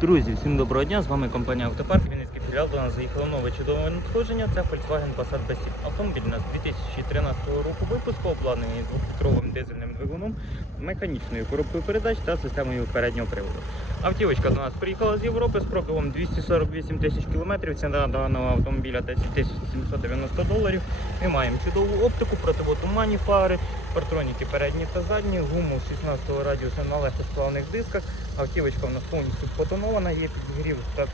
Друзі, всім доброго дня! З вами компанія Автопарк. Вінницький філіал. До нас заїхало нове чудове надходження. Це Volkswagen Passat B7. Автомобіль у нас 2013 року випуску, обладнаний 2-літровим дизельним двигуном, механічною коробкою передач та системою переднього приводу. Автівочка до нас приїхала з Європи з пробігом 248 тисяч кілометрів. Ціна даного автомобіля 10 тисяч 790 доларів. Ми маємо чудову оптику, противотуманні фари, партроніки передні та задні, гуму 16-го радіуса на легкосплавних дисках. Автівочка у нас повністю потонована, є підігрів та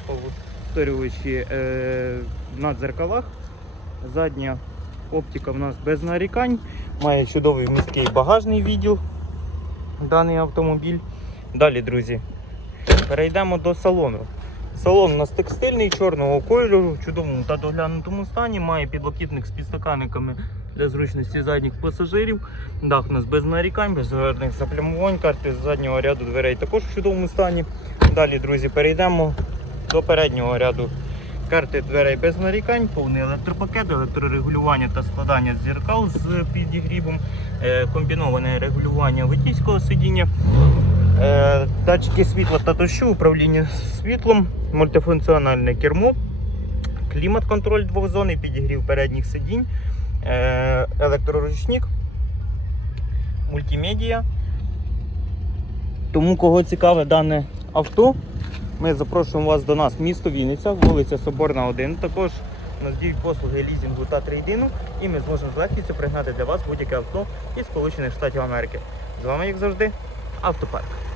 повторювачі е, на дзеркалах. Задня оптика в нас без нарікань. Має чудовий міський багажний відділ даний автомобіль. Далі, друзі, перейдемо до салону. Салон у нас текстильний, чорного кольору, в чудовому та доглянутому стані. Має підлокітник з підстаканниками для зручності задніх пасажирів. Дах у нас без нарікань, без гарних заплямувань. Карти з заднього ряду дверей також в чудовому стані. Далі, друзі, перейдемо до переднього ряду. Карти дверей без нарікань, повний електропакет, електрорегулювання та складання зеркал з підігрівом, е, комбіноване регулювання водійського сидіння, е, датчики світла та дощу, управління світлом, мультифункціональне кермо, клімат-контроль двохзонний, підігрів передніх сидінь, е, електроручник, мультимедіа. Тому кого цікаве дане авто, ми запрошуємо вас до нас в місто Вінниця, вулиця Соборна 1. Також у нас діють послуги лізінгу та трейдину, і ми зможемо з легкістю пригнати для вас будь-яке авто із Сполучених Штатів Америки. З вами, як завжди, автопарк.